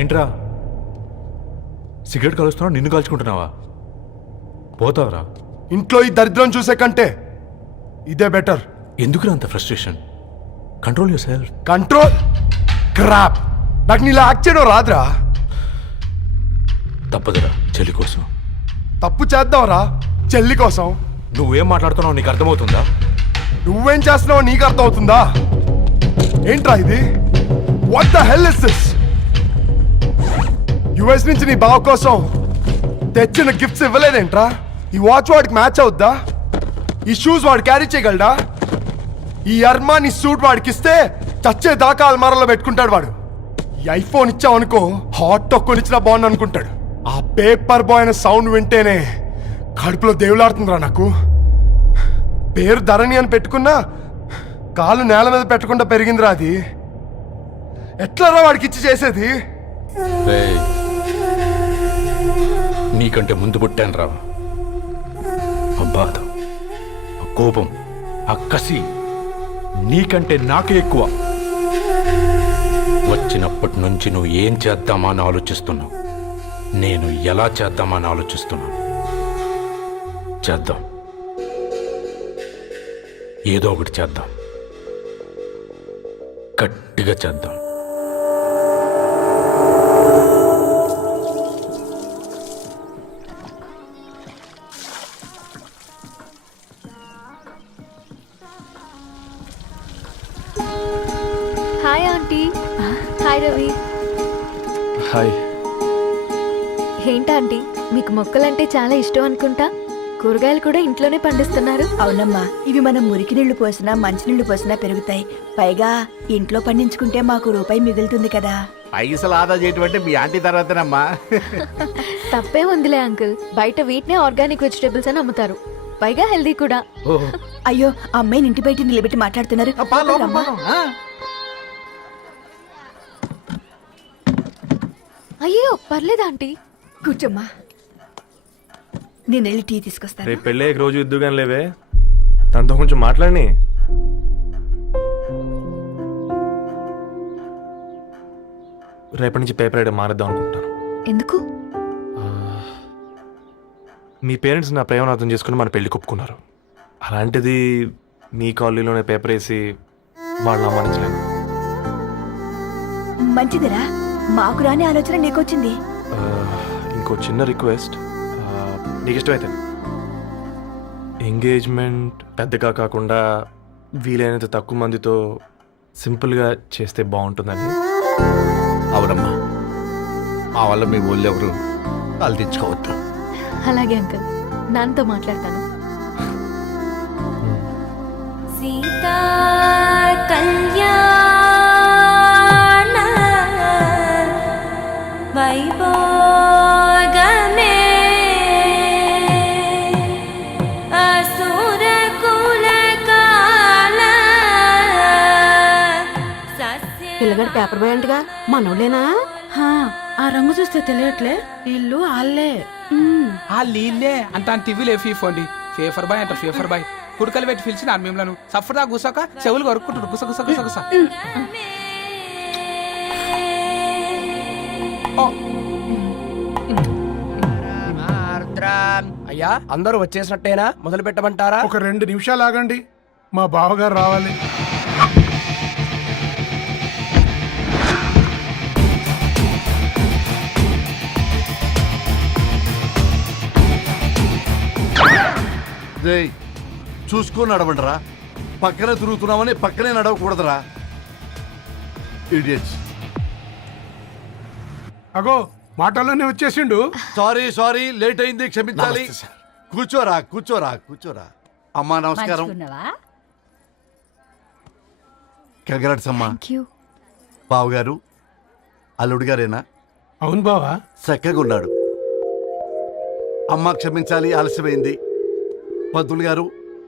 ఏంట్రా సిగరెట్ కాలుస్తున్నావు, నిన్ను కాల్చుకుంటున్నావా? పోతావరా? ఇంట్లో ఈ దరిద్రం చూసే కంటే ఇదే బెటర్. ఎందుకురా అంత frustration? Control your self. Control crap. నాకు నీలా యాక్ట్ చేయడం రాదురా. తప్పదురా, చెల్లి కోసం. తప్పు చేద్దాంరా చెల్లి కోసం. నువ్వేం మాట్లాడుతున్నావు నీకు అర్థమవుతుందా? నువ్వేం చేస్తున్నావో నీకు అర్థం అవుతుందా? ఏంట్రా ఇది? What the hell is this? US నుంచి నీ బావ కోసం తెచ్చిన గిఫ్ట్స్ ఇవ్వలేదేంట్రా? ఈ వాచ్ వాడికి మ్యాచ్ అవుద్దా? ఈ షూస్ వాడు క్యారీ చేయగలడా? ఈ అర్మాని సూట్ వాడికి ఇస్తే చచ్చే దాకా అల్మారాలో పెట్టుకుంటాడు వాడు. ఈ ఐఫోన్ ఇచ్చావనుకో హాట్ టాక్ కొనిచ్చినా బాగుంది అనుకుంటాడు. ఆ పేపర్ బాయ్ అనే సౌండ్ వింటేనే కడుపులో దేవులాడుతుందిరా నాకు. పేరు ధరణి అని పెట్టుకున్నా కాలు నేల మీద పెట్టకుండా పెరిగిందిరా అది. ఎట్లరా వాడికి ఇచ్చి చేసేది? నీకంటే ముందు పుట్టాను రా. ఆ బాధ, ఆ కోపం, ఆ కసి నీకంటే నాకే ఎక్కువ. వచ్చినప్పటి నుంచి నువ్వు ఏం చేద్దామా అని ఆలోచిస్తున్నావు, నేను ఎలా చేద్దామా అని ఆలోచిస్తున్నాను. చేద్దాం, ఏదో ఒకటి చేద్దాం, గట్టిగా చేద్దాం. Hi aunty. Hi Ravi. Hi. ఏంటా ఆంటీ, మీకు మొక్కలంటే చాలా ఇష్టం అనుకుంటా. కూరగాయలు కూడా ఇంట్లోనే పండిస్తున్నారు. అవునమ్మా, ఇవి మనం మురికి నీళ్లు పోసినా మంచినీళ్లు పోసినా పెరుగుతాయి. పైగా ఇంట్లో పండించుకుంటే మాకు రూపాయి మిగులుతుంది కదా. పైసలు ఆదా చేయటం అంటే మీ ఆంటీ తర్వాతనమ్మా. తప్పే ఉందిలే అంకుల్, బయట వీటినే ఆర్గానిక్ వెజిటేబుల్స్ అని అమ్ముతారు, పైగా హెల్దీ కూడా. అయ్యో, అమ్మాయిని ఇంటి బయట నిలబెట్టి మాట్లాడుతున్నారు. రమ్మా. అయ్యో పర్లేదు ఆంటీ, కూర్చోమ్మా, నేను వెళ్ళి టీ తీసుకొస్తాను. రేపు పెళ్ళే రోజు ఇద్దుగాని లేవే, తనతో కొంచెం మాట్లాడి. రేపటి నుంచి పేపర్ రైడ్ మారేద్దాం అనుకుంటాను. ఎందుకు? మీ పేరెంట్స్ నా ప్రేమను అర్థం చేసుకుని మన పెళ్లి కొప్పుకున్నారు. అలాంటిది మీ కాలనీలోనే పేపర్ వేసి వాళ్ళని అమ్మానించలేను. మంచిదిరా, మాకు రాని ఆలోచన నీకొచ్చింది. ఇంకో చిన్న రిక్వెస్ట్, నీకు ఇష్టమైతే ఎంగేజ్మెంట్ పెద్దగా కాకుండా వీలైనంత తక్కువ మందితో సింపుల్గా చేస్తే బాగుంటుందని. అవునమ్మా, మా వల్ల మీ ఊళ్ళో ఎవరు కాలు తెచ్చుకోవద్దు. అలాగే అంకుల్, నాన్నతో మాట్లాడతాను. సీతా కళ్యాణ వైభోగమే అసుర కుల కాల పిల్లగాడు పేపర్ బాయ్ అంటగా మనోళ్ళేనా? ఆ రంగు చూస్తే తెలియట్లే, ఇల్లు ఆళ్ళే. ఆ లీల్లే అంత టీవీలో ఫీఫోండి. ఫేఫర్ బాయ్ అంట, ఫేఫర్ బాయ్. కుడుకలు పెట్టి పిలిచిన మిమ్మలను సఫర్దా గుసక చెవులు కొరుక్కుంటారు, గుస గుస గుస గుస. అయ్యా, అందరూ వచ్చేసినట్టేనా? మొదలు పెట్టమంటారా? ఒక 2 నిమిషాలు ఆగండి, మా బావగారు రావాలి. చూసుకొని నడవండిరా. పక్కనే తిరుగుతున్నామని పక్కనే నడవకూడదురా. ఇడియట్స్. అగో మాటల్లోనే వచ్చేసిండు. సారీ లేట్ అయింది, క్షమించాలి. కూర్చోరా కూర్చోరా కూర్చోరా. అమ్మా నమస్కారం. కంగ్రాట్స్ అమ్మా. బావగారు అల్లుడు గారేనా? అవును బావా. చక్కగా ఉన్నాడు. అమ్మ క్షమించాలి, ఆలస్యమైంది. పంతులు గారు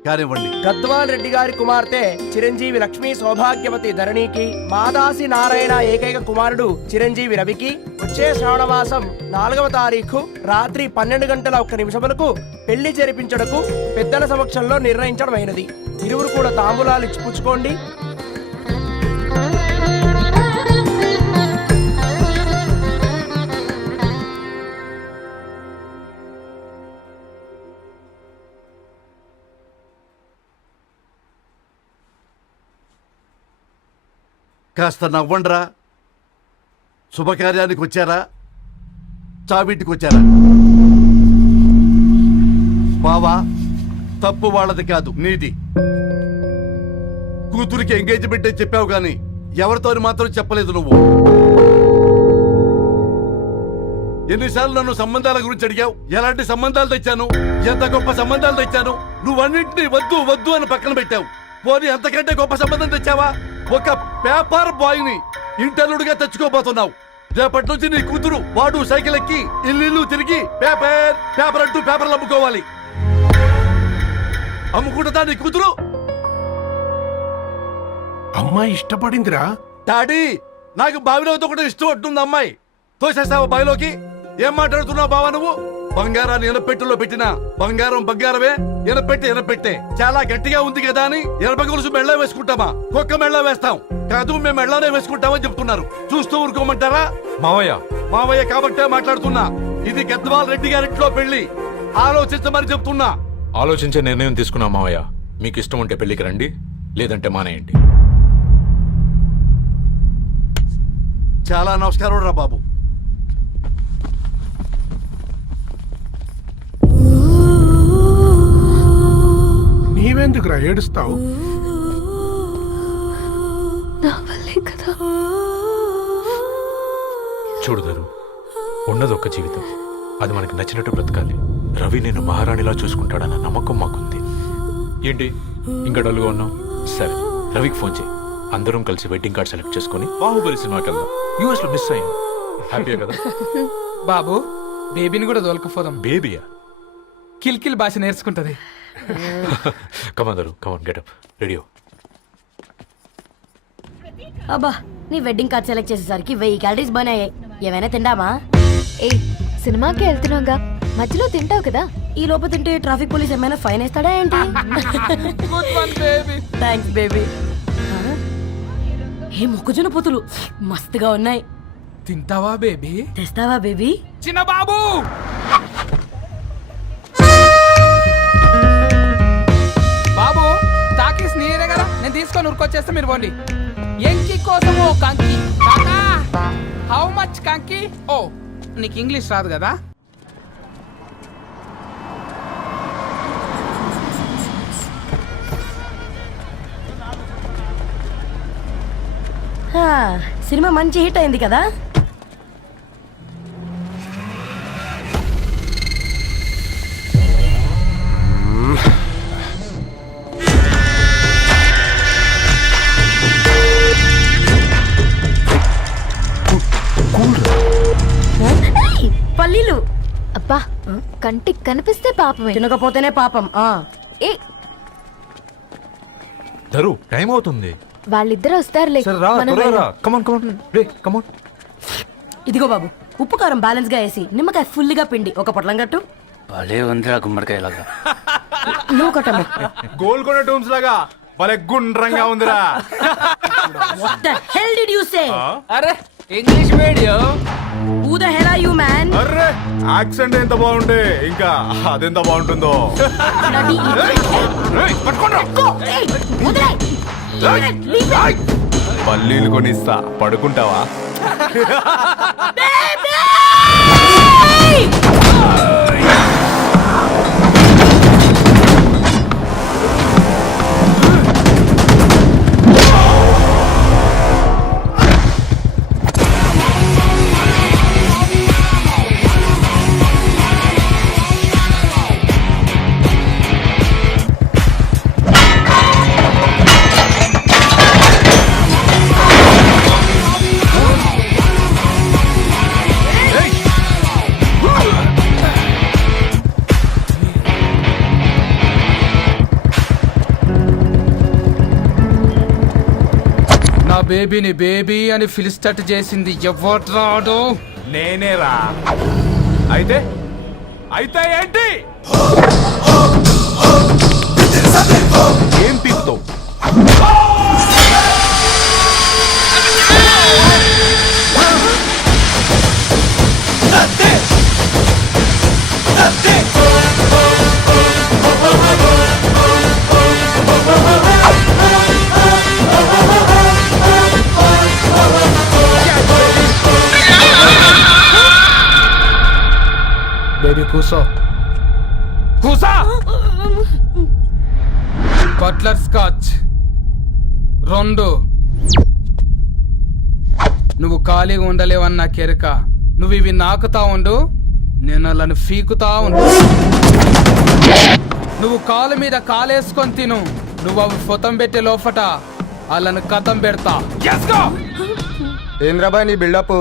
కానివ్వండి. గద్వాన్ రెడ్డి గారి కుమార్తె చిరంజీవి లక్ష్మీ సౌభాగ్యవతి ధరణికి, మాదాసి నారాయణ ఏకైక కుమారుడు చిరంజీవి రవికి వచ్చే శ్రావణమాసం 4వ తారీఖు రాత్రి 12 గంటల 1 నిమిషములకు పెళ్లి జరిపించడకు పెద్దల సమక్షంలో నిర్ణయించడమైనది. ఇరువురు కూడా తాంబూలాలు ఇచ్చి పుచ్చుకోండి. కాస్త నవ్వండ్రా. శుభకార్యానికి వచ్చారా, చావింటికి వచ్చారా? బావా, తప్పు వాళ్ళది కాదు, నీది. కూతురికి ఎంగేజ్మెంట్ అని చెప్పావు గాని ఎవరితో మాత్రం చెప్పలేదు నువ్వు. ఎన్నిసార్లు నన్ను సంబంధాల గురించి అడిగావు? ఎలాంటి సంబంధాలు తెచ్చాను, ఎంత గొప్ప సంబంధాలు తెచ్చాను. నువ్వన్నింటినీ వద్దు వద్దు అని పక్కన పెట్టావు. పోనీ అంతకంటే గొప్ప సంబంధం తెచ్చావా? ఒక పేపర్ బాయ్ ని ఇంటర్లుడిగా తెచ్చుకోబోతున్నావు. రేపటి నుంచి నీ కూతురు వాడు సైకిల్ ఎక్కి ఇల్లు తిరిగి పేపర్ పేపర్ అంటూ పేపర్లు అమ్ముకోవాలి. అమ్ముకుంటుందా నీ కూతురు? అమ్మాయి ఇష్టపడిందిరా. డాడీ, నాకు బావిలో కూడా ఇష్టం అంటుంది అమ్మాయి. తోసేస్తావా బావిలోకి? ఏం మాట్లాడుతున్నావు బావా నువ్వు? బంగారాన్ని ఎనపెట్టులో పెట్టినా బంగారం బంగారమే, ఎనపెట్టే చాలా గట్టిగా ఉంది కదా అని ఎనప గొలుసు మెళ్ళ వేసుకుంటామా? కుక్క మెళ్ళ వేస్తాం కాదు, మేము మెళ్ళనే వేసుకుంటామని చెప్తున్నారు. చూస్తూ ఊరుకోమంటారా? మావయ్య కాబట్టే మాట్లాడుతున్నా. ఇది గద్వాల్ రెడ్డి గారింట్లో పెళ్లి. ఆలోచించమని చెప్తున్నా. ఆలోచించే నిర్ణయం తీసుకున్నా మావయ్య. మీకు ఇష్టం ఉంటే పెళ్లికి రండి, లేదంటే మానేయండి. చాలా నమస్కారం రా బాబు. నీవెందుకురా ఏడుస్తావు? నా వల్లే కదా. చూడుదారు, ఉన్నది ఒక్క జీవితం, అది మనకి నచ్చినట్టు బ్రతకాలి. రవి నేను మహారాణిలా చూసుకుంటాడన్న నమ్మకం మాకుంది. ఏంటి ఇంకా డల్గా ఉన్నావు? సరే, రవికి ఫోన్ చేయి. అందరం కలిసి వెడ్డింగ్ కార్డ్ సెలెక్ట్ చేసుకుని బాహుబలి సినిమాకి వెళ్దాం. యూఎస్ లో మిస్ అయ్యాం. హ్యాపీయా కదా? బాబు, బేబీని కూడా దొలకపోదాం. బేబీయా? కిల్కిల్ భాష నేర్చుకుంటది. కమాందరు, కమాన్, గెటప్, రెడీ. అబ్బా, నీ వెడ్డింగ్ కార్డ్ సెలెక్ట్ చేసేసరికి 1000 క్యాలరీస్ బర్న్ అయ్యాయి. ఏమైనా తిండామా? ఏ సినిమాకి వెళ్తున్నాగా, మధ్యలో తింటావు కదా. ఈ లోపు తింటే ట్రాఫిక్ పోలీస్ ఏమైనా ఫైన్ వేస్తాడా ఏంటి? Thanks baby. ఏ మొక్కజొన్న పొతులు మస్తుగా ఉన్నాయి. తింటావా బేబీ? తెస్తావా బేబీ? చిన్న బాబు, బాబు టాకీస్ నీరే కదా, నేను తీసుకొని ఉరికొచ్చేస్తే మీరు పోండి. ఎంకి కోసం ఓ కంకి. హౌ మచ్ కంకి? ఓ, నీకు ఇంగ్లీష్ రాదు కదా? సినిమా మంచి హిట్ అయింది కదా. పల్లీలు. అబ్బా, కంటికి కనిపిస్తే పాపమే, తినకపోతేనే పాపం. ఏ ధరు, టైం అవుతుంది. వాళ్ళిద్దరు వస్తారులే. మనం వెళ్దాం. ఇదిగో బాబు, ఉప్పు కారం బ్యాలెన్స్ గా వేసి నిమ్మకాయ ఫుల్ గా పిండి ఒక పొట్లం కట్టు. భలే ఉందిరా గుమ్మడికాయలాగా. నువ్వు కట్టము. గోల్కొండ టూమ్స్ లాగా భలే గుండ్రంగా ఉందిరా. What the hell did you say? అరే English medium. Who the hell are you, man? Array, accent ఎంత బాగుంటే ఇంకా అదెంత బాగుంటుందో. Bloody idiot. Go. Hey, వదిలేయ్. Leave it. పల్లీలు కొనిస్తా, పడుకుంటావా? Baby! నా బేబీని బేబీ అని ఫిలిస్టట్ చేసింది ఎవడ్రాడు? నేనేరా. అయితే ఏంటి? ఏం పీకుతావు? కూసో కూసా. Buttler scotch 2. నువ్వు ఖాళీగా ఉండలేవన్న కెరక. నువ్వు ఇవి నాకుతా ఉండు, నేను అలాను ఫీకుతా ఉండు. నువ్వు కాలు మీద కాలేసుకొని తిను. నువ్వు అవి ఫొతం పెట్టే లోపట వాళ్ళను కథం పెడతా. ఏంద్రాబాయ్ నీ బిల్డప్?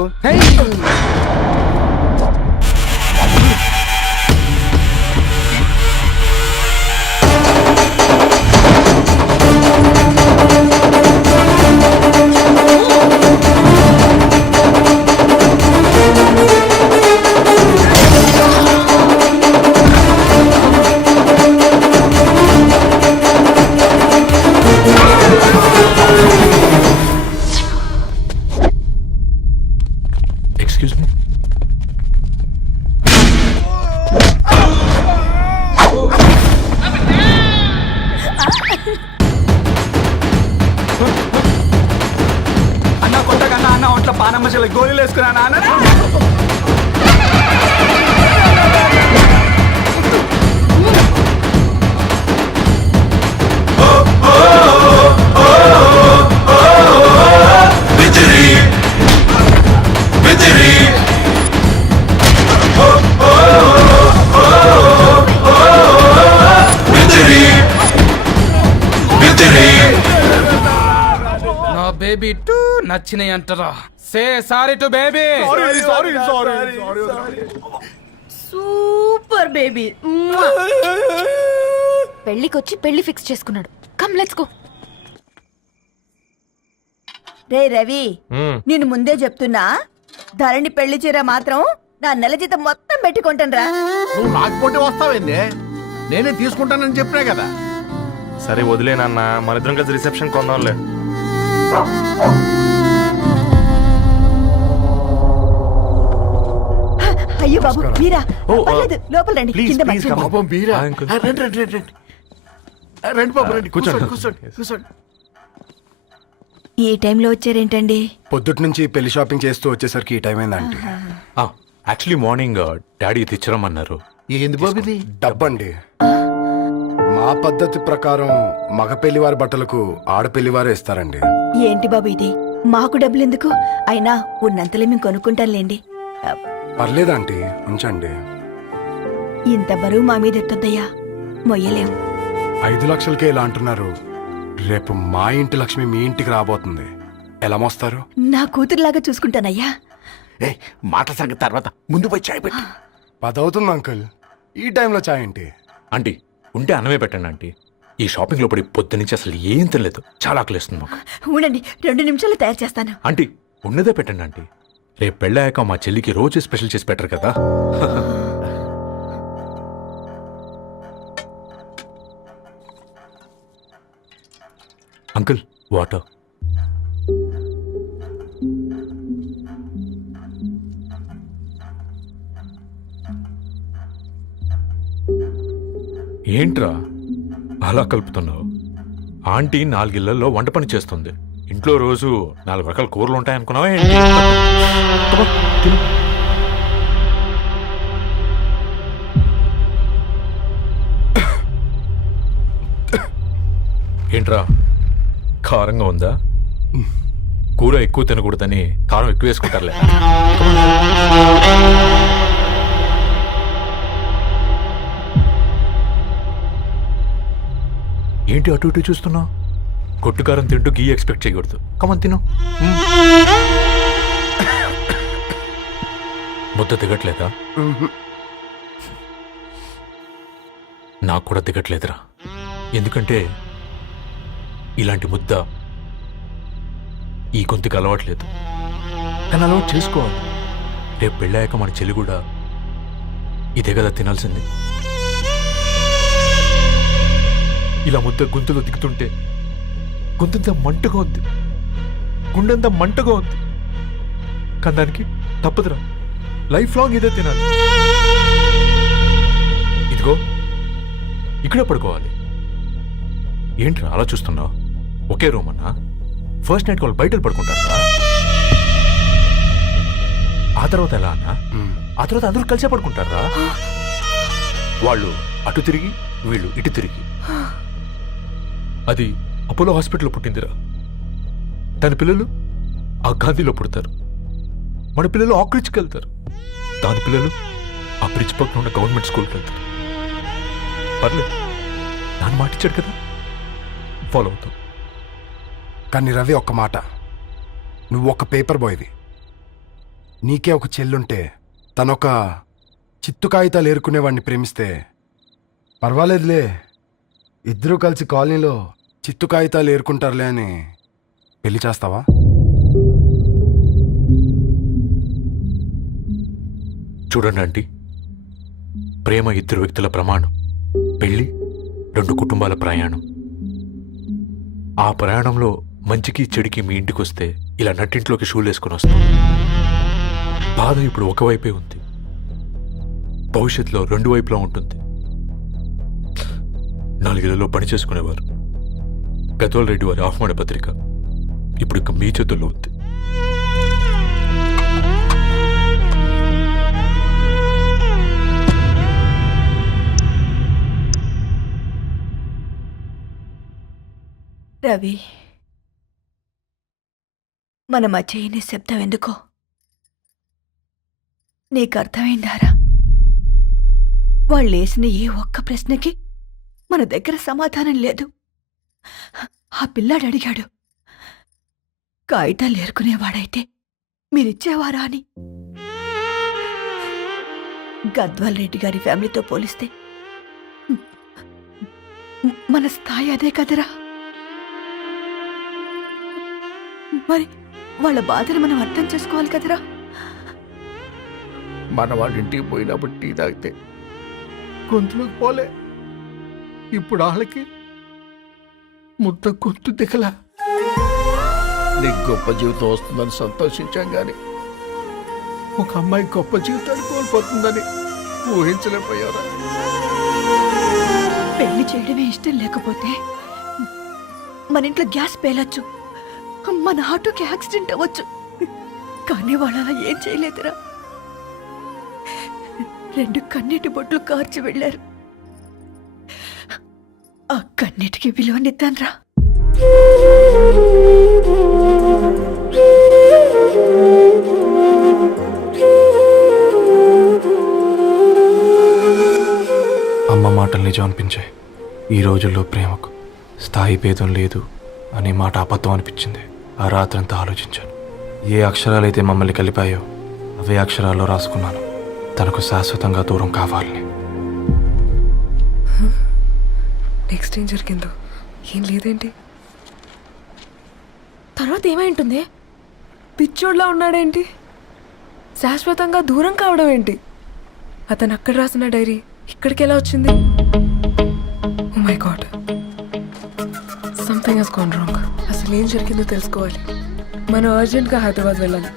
Excuse me. అన్న కొత్తగా అన్న ఒంట్లో పానమ్మశల గోళీలు వేసుకున్నా అన్న. నా బేబీ టూ నచ్చినాయి అంటారా? Say sorry to baby. Super baby. పెళ్ళికొచ్చి పెళ్లి ఫిక్స్ చేసుకున్నాడు. Come let's go. రే రవి, నేను ముందే చెప్తున్నా, ధరణి పెళ్లి చీర మాత్రం నా నెల జీతం మొత్తం పెట్టుకుంటాను రా. నువ్వు రాకపోతే వస్తావేంది? నేనే తీసుకుంటానని చెప్పినా కదా. సరే వదిలేనన్న, మన ఇద్దరం కలిసి రిసెప్షన్ కొందాంలే. అయ్యో బాబు మీరా? ఓ, పర్లేదు, లోపల రండి. ప్లీజ్, కింద ప్లీజ్ మర్చిపో. కమ్. పాపం మీరా? Hi uncle. రండి రండి రండి రండి. రండి బాబు రండి. కూర్చోండి. కూర్చోండి కూర్చోండి. ఈ టైంలో వచ్చారేంటండి? పొద్దుటి నుంచి పెళ్లి షాపింగ్ చేస్తూ వచ్చేసరికి ఈ టైం అయిందంటే. యాక్చువల్లీ మార్నింగ్ డాడీ తెచ్చరమన్నారు. ఏంది బాబు ఇది? డబ్బండి. మా పద్ధతి ప్రకారం మగ పెళ్లివారి బట్టలకు ఆడపెళ్లివారే ఇస్తారండి. ఏంటి బాబు ఇది? మాకు డబ్బులు ఎందుకు? అయినా ఉన్నంతలే మేము కొనుక్కుంటాంలేండి. పర్లేదంటీ, ఉంచండి. ఇంత బరువు మా మీద ఎత్తొద్దయ్యా, మొయ్యలేం. 5 లక్షలకే ఇలా అంటున్నారు. రేపు మా ఇంటి లక్ష్మి మీ ఇంటికి రాబోతుంది. ఎలా మోస్తారు? నా కూతురులాగా చూసుకుంటానయ్యా. మాట సంగతి తర్వాత, ముందు పోయి చాయ్ పెట్టి. 10 అవుతుంది అంకుల్. ఈ టైంలో చాయ్ ఏంటి? ఆంటీ ఉంటే అన్నమే పెట్టండి ఆంటీ. ఈ షాపింగ్లో పడి పొద్దు నుంచి అసలు ఏం తినలేదు. చాలా ఆకలిస్తుంది మాకు. ఉండండి, 2 నిమిషాలు తయారు చేస్తాను. ఆంటీ ఉన్నదే పెట్టండి ఆంటీ. రేపు పెళ్ళాక మా చెల్లికి రోజు స్పెషల్ చేసి పెట్టరు కదా. Uncle water. ఏంట్రా అలా కలుపుతున్నావు? ఆంటీ 4 ఇళ్లలో వంట పని చేస్తుంది. ఇంట్లో రోజు 4 రకాల కూరలు ఉంటాయనుకున్నావా ఏంటి? అబ్బా, తిను. ఏంట్రా కారంగా ఉందా? కూర ఎక్కువ తినకూడదని కారం ఎక్కువ వేసుకుంటారులే. ఏంటి అటు ఇటు చూస్తున్నావు? కొట్టుకారం తింటూ గీ ఎక్స్పెక్ట్ చేయకూడదు. కమన్ తిను. ముద్ద దిగట్లేదా? నాకు కూడా దిగట్లేదురా. ఎందుకంటే ఇలాంటి ముద్ద ఈ గొంతుకి అలవాట్లేదు. కానీ అలవాటు చేసుకోవాలి. రేపు పెళ్ళాక మన చెల్లి కూడా ఇదే కదా తినాల్సింది. ఇలా ముద్ద గొంతులో దిగుతుంటే గొంతంతా మంటగా ఉంది, గుండెంతా మంటగా ఉంది. కానీ దానికి తప్పదురా, లైఫ్ లాంగ్ ఇదే తినాలి. ఇదిగో ఇక్కడే పడుకోవాలి. ఏంట్రా అలా చూస్తున్నావు? ఒకే రూమ్ అన్నా? ఫస్ట్ నైట్ వాళ్ళు బయట పడుకుంటారా? ఆ తర్వాత ఎలా అన్నా? ఆ తర్వాత అందరూ కలిసే పడుకుంటారా? వాళ్ళు అటు తిరిగి వీళ్ళు ఇటు తిరిగి. అది అపోలో హాస్పిటల్లో పుట్టిందిరా. తన పిల్లలు ఆ గాంధీలో పుడతారు. మన పిల్లలు ఆక్రిడ్జ్కి వెళ్తారు. దాని పిల్లలు ఆ బ్రిడ్జ్ పక్కన ఉన్న గవర్నమెంట్ స్కూల్కి వెళ్తారు. పర్లేదు, నాన్న మాట ఇచ్చాడు కదా, ఫాలో అవుతాం. కానీ రవి, ఒక్క మాట, నువ్వు ఒక పేపర్ బాయ్వి. నీకే ఒక చెల్లుంటే తనొక చిత్తు కాగితాలు ఏరుకునేవాడిని ప్రేమిస్తే పర్వాలేదులే, ఇద్దరూ కలిసి కాలనీలో చిత్తు కాగితాలు ఏరుకుంటారులే అని పెళ్లి చేస్తావా? చూడండి ఆంటీ, ప్రేమ ఇద్దరు వ్యక్తుల ప్రమాణం, పెళ్లి రెండు కుటుంబాల ప్రయాణం. ఆ ప్రయాణంలో మంచికి చెడుకి మీ ఇంటికి వస్తే ఇలా నట్టింట్లోకి షూలు వేసుకుని వస్తాం. బాధ ఇప్పుడు ఒకవైపే ఉంది, భవిష్యత్తులో రెండు వైపులా ఉంటుంది. 4 ఏళ్లలో పని చేసుకునేవారు గద్వాల్ రెడ్డి వారి ఆహ్వాన పత్రిక ఇప్పుడు ఇక మీ చేతుల్లో ఉంది. రవి, మన మధ్య ఈ నిశ్శబ్దం ఎందుకో నీకు అర్థమైందారా? వాళ్ళు వేసిన ఏ ఒక్క ప్రశ్నకి మన దగ్గర సమాధానం లేదు. ఆ పిల్లాడు అడిగాడు, కాగితాలు ఏరుకునేవాడైతే మీరిచ్చేవారా అని. గద్వాల్ రెడ్డి గారి ఫ్యామిలీతో పోలిస్తే మన స్థాయి అదే కదరా. మరి వాళ్ళ బాధను మనం అర్థం చేసుకోవాలి కదరా. మన వాళ్ళ ఇంటికి పోయినప్పుడు టీ తాగితే గొంతులోకి పోలే, ఇప్పుడు వాళ్ళకి ముద్ద గొంతు దిగలా. నీకు గొప్ప జీవితం వస్తుందని సంతోషించాం గాని ఒక అమ్మాయి గొప్ప జీవితాన్ని కోల్పోతుందని ఊహించలేకపోయారా? పెళ్లి చేయడమే ఇష్టం లేకపోతే మన ఇంట్లో గ్యాస్ పేలొచ్చు, మన ఆటోకి యాక్సిడెంట్ అవ్వచ్చు, కానీ వాళ్ళు అలా ఏం చేయలేదురా. 2 కన్నీటి బొట్లు కార్చి వెళ్ళారు. ఆ కన్నీటికి విలువనిద్దాన్రా. అమ్మ మాటలు నిజం అనిపించాయి. ఈ రోజుల్లో ప్రేమకు స్థాయి భేదం లేదు అనే మాట అబద్ధం అనిపించింది. ఆ రాత్రంతా ఆలోచించాను. ఏ అక్షరాలైతే మమ్మల్ని కలిపాయో అవే అక్షరాల్లో రాసుకున్నాను, తనకు శాశ్వతంగా దూరం కావాలని. నెక్స్ట్ ఏం జరిగిందో ఏం లేదేంటి? తర్వాత ఏమై ఉంటుంది? పిచ్చోడ్లా ఉన్నాడేంటి? శాశ్వతంగా దూరం కావడం ఏంటి? అతను అక్కడ రాసిన డైరీ ఇక్కడికి ఎలా వచ్చింది? Oh my God, something has gone wrong. అసలు ఏం జరిగిందో తెలుసుకోవాలి. మనం అర్జెంట్గా హైదరాబాద్ వెళ్ళాలి.